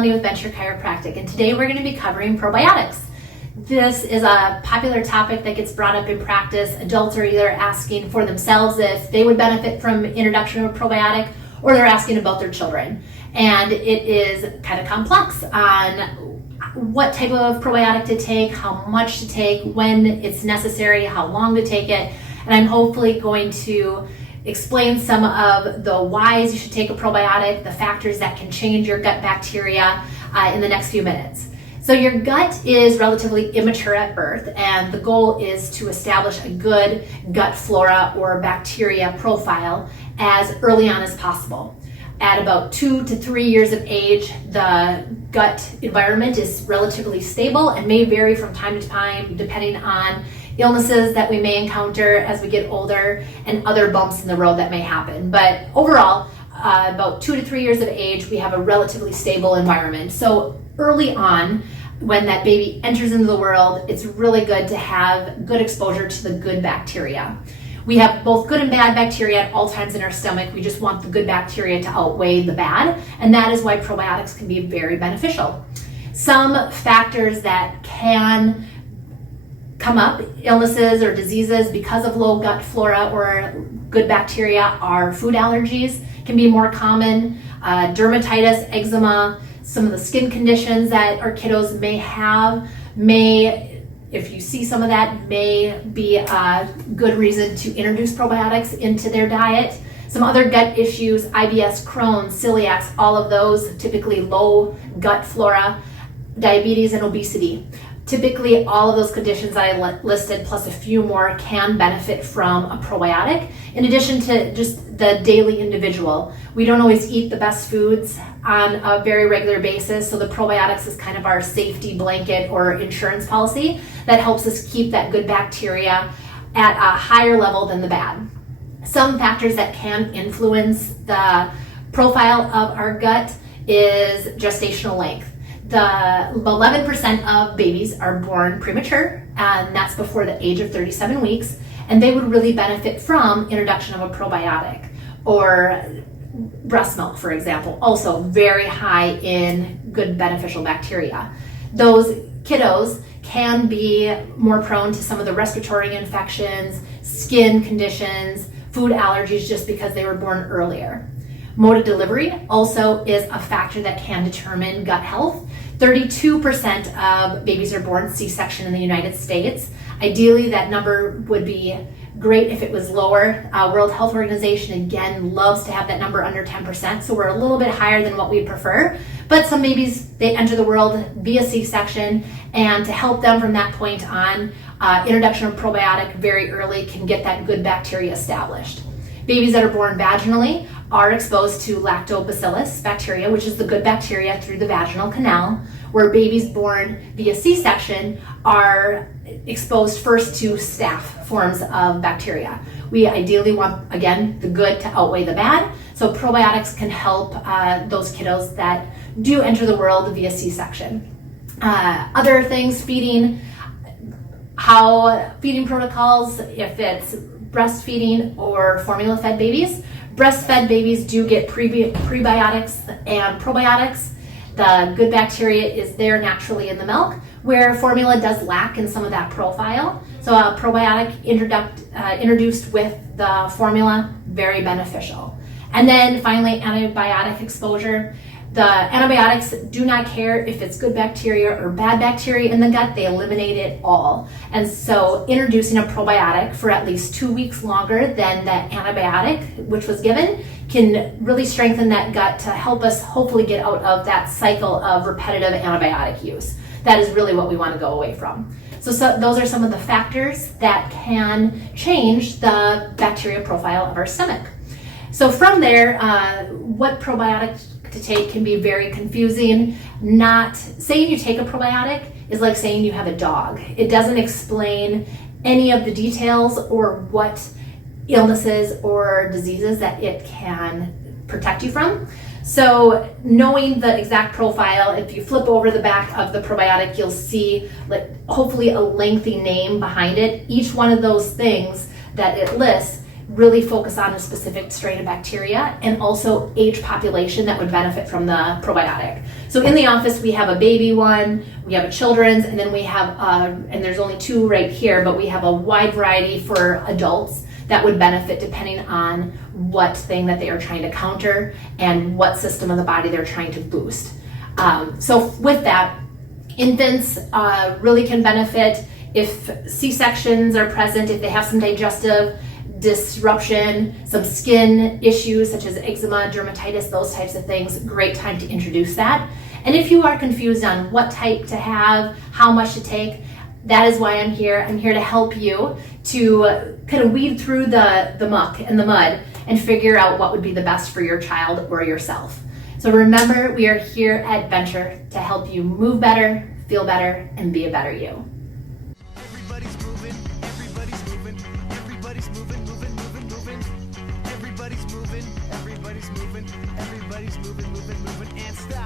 Melanie with Venture Chiropractic, and today we're going to be covering probiotics. This is a popular topic that gets brought up in practice. Adults are either asking for themselves if they would benefit from introduction of a probiotic, or they're asking about their children. And it is kind of complex on what type of probiotic to take, how much to take, when it's necessary, how long to take it. And I'm hopefully going to explain some of the whys you should take a probiotic, the factors that can change your gut bacteria in the next few minutes. So your gut is relatively immature at birth, and the goal is to establish a good gut flora or bacteria profile as early on as possible. At about 2 to 3 years of age, the gut environment is relatively stable and may vary from time to time depending on illnesses that we may encounter as we get older and other bumps in the road that may happen. But overall, about 2 to 3 years of age, we have a relatively stable environment. So early on, when that baby enters into the world, it's really good to have good exposure to the good bacteria. We have both good and bad bacteria at all times in our stomach. We just want the good bacteria to outweigh the bad, and that is why probiotics can be very beneficial. Some factors that can come up, illnesses or diseases because of low gut flora or good bacteria, are food allergies can be more common, dermatitis, eczema, some of the skin conditions that our kiddos may have if you see some of that, may be a good reason to introduce probiotics into their diet. Some other gut issues, IBS, Crohn's, celiac, all of those, typically low gut flora, diabetes and obesity. Typically, all of those conditions I listed, plus a few more, can benefit from a probiotic. In addition to just the daily individual, we don't always eat the best foods on a very regular basis, so the probiotics is kind of our safety blanket or insurance policy that helps us keep that good bacteria at a higher level than the bad. Some factors that can influence the profile of our gut is gestational length. The 11% of babies are born premature, and that's before the age of 37 weeks, and they would really benefit from introduction of a probiotic. Or breast milk, for example, also very high in good beneficial bacteria. Those kiddos can be more prone to some of the respiratory infections, skin conditions, food allergies, just because they were born earlier. Mode of delivery also is a factor that can determine gut health. 32% of babies are born C-section in the United States. Ideally, that number would be great if it was lower. World Health Organization, again, loves to have that number under 10%, so we're a little bit higher than what we prefer. But some babies, they enter the world via C-section, and to help them from that point on, introduction of probiotic very early can get that good bacteria established. Babies that are born vaginally are exposed to lactobacillus bacteria, which is the good bacteria through the vaginal canal, where babies born via C-section are exposed first to staph forms of bacteria. We ideally want, again, the good to outweigh the bad, so probiotics can help those kiddos that do enter the world via C-section. Other things, feeding protocols, if it's breastfeeding or formula-fed babies. Breastfed babies do get prebiotics and probiotics. The good bacteria is there naturally in the milk, where formula does lack in some of that profile. So a probiotic introduced with the formula, very beneficial. And then finally, antibiotic exposure. The antibiotics do not care if it's good bacteria or bad bacteria in the gut, they eliminate it all. And so introducing a probiotic for at least 2 weeks longer than that antibiotic which was given can really strengthen that gut to help us hopefully get out of that cycle of repetitive antibiotic use. That is really what we want to go away from. So those are some of the factors that can change the bacteria profile of our stomach. So from there, what probiotics to take can be very confusing. Not saying you take a probiotic is like saying you have a dog. It doesn't explain any of the details or what illnesses or diseases that it can protect you from. So knowing the exact profile, if you flip over the back of the probiotic, you'll see hopefully a lengthy name behind it. Each one of those things that it lists really focus on a specific strain of bacteria and also age population that would benefit from the probiotic. So in the office, we have a baby one, we have a children's, and then we have, and there's only 2 right here, but we have a wide variety for adults that would benefit depending on what thing that they are trying to counter and what system of the body they're trying to boost. So with that, infants really can benefit if C-sections are present, if they have some digestive disruption, some skin issues such as eczema, dermatitis, those types of things, great time to introduce that. And if you are confused on what type to have, how much to take, that is why I'm here. I'm here to help you to kind of weed through the muck and the mud and figure out what would be the best for your child or yourself. So remember, we are here at Venture to help you move better, feel better, and be a better you. Everybody's moving, everybody's moving, everybody's moving, moving, moving, moving. Everybody's moving, everybody's moving, everybody's moving, moving, moving, and stop.